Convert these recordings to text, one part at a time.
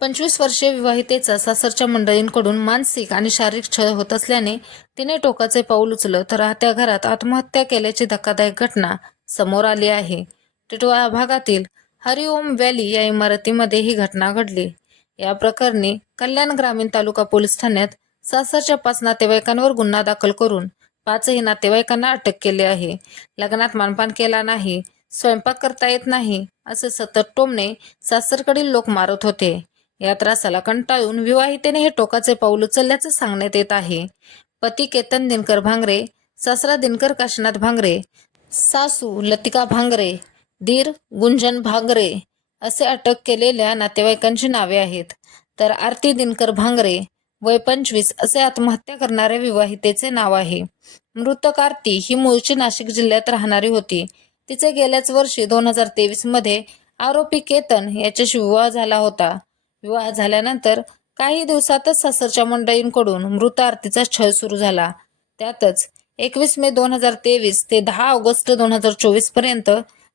25 वर्षीय विवाहितेचा सासरच्या मंडळींकडून मानसिक आणि शारीरिक छळ होत असल्याने तिने टोकाचे पाऊल उचललं तर राहत्या घरात आत्महत्या केल्याची धक्कादायक घटना समोर आली आहे. टिटवाळा भागातील हरिओम व्हॅली या इमारतीमध्ये ही घटना घडली. या प्रकरणी कल्याण ग्रामीण तालुका पोलीस ठाण्यात सासरच्या 5 नातेवाईकांवर गुन्हा दाखल करून 5ही नातेवाईकांना अटक केली आहे. लग्नात मानपान केला नाही, स्वयंपाक करता येत नाही असे सतत टोमणे सासरकडील लोक मारत होते. या त्रासाला कंटाळून विवाहितेने हे टोकाचे पाऊल उचलल्याचं सांगण्यात येत आहे. पती केतन दिनकर भांगरे, सासरा दिनकर काशीनाथ भांगरे, सासू लतिका भांगरे, दीर गुंजन भांगरे असे अटक केलेल्या नातेवाईकांची नावे आहेत. तर आरती दिनकर भांगरे वय 25 असे आत्महत्या करणाऱ्या विवाहितेचे नाव आहे. मृतक आरती ही मूळची नाशिक जिल्ह्यात राहणारी होती. तिचे गेल्याच वर्षी 2023 मध्ये आरोपी केतन याच्याशी विवाह झाला होता. विवाह झाल्यानंतर काही दिवसातच सासरच्या मंडळींकडून मृत आरतीचा छळ सुरू झाला. त्यातच 21 मे 2023 ते 10 ऑगस्ट 2024 पर्यंत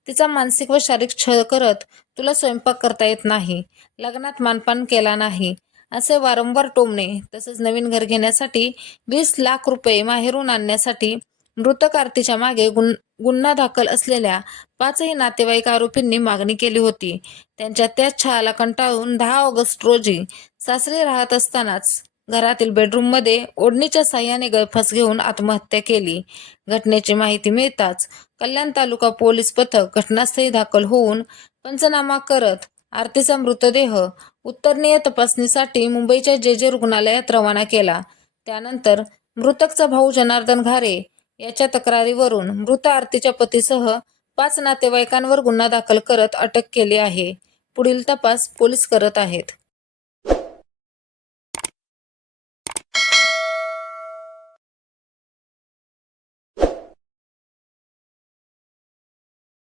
तिचा मानसिक व शारीरिक छळ करत तुला स्वयंपाक करता येत नाही, लग्नात मानपान केला नाही असे वारंवार टोमणे तसंच नवीन घर घेण्यासाठी 20 लाख रुपये माहेरून आणण्यासाठी मृतक आरतीच्या मागे गुन्हा दाखल असलेल्या 5ही नातेवाईक आरोपींनी मागणी केली होती. त्यांच्या त्याच छळाला कंटाळून 10 ऑगस्ट रोजी सासरी राहत असतानाच घरातील बेडरूममध्ये ओढणीच्या साह्याने गळफास घेऊन आत्महत्या केली. घटनेची माहिती मिळताच कल्याण तालुका पोलीस पथक घटनास्थळी दाखल होऊन पंचनामा करत आरतीचा मृतदेह उत्तरनीय तपासणीसाठी मुंबईच्या जे रुग्णालयात रवाना केला. त्यानंतर मृतकचा भाऊ जनार्दन घारे याच्या तक्रारीवरून मृत आरतीच्या पतीसह 5 नातेवाईकांवर गुन्हा दाखल करत अटक केली आहे. पुढील तपास पोलीस करत आहेत.